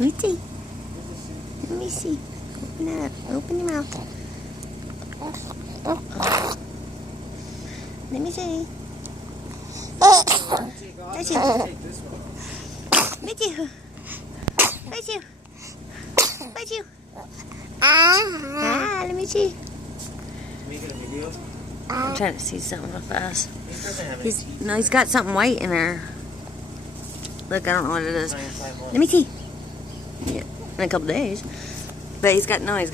Let me see. Let me see. Open it up. Open your mouth. Let me see. Let you. Let you. Let you. Let you. Let me see. Making a video? I'm trying to see something real fast. He's got something white in there. Look, I don't know what it is. Let me see. Yeah, in a couple days. But he's got something.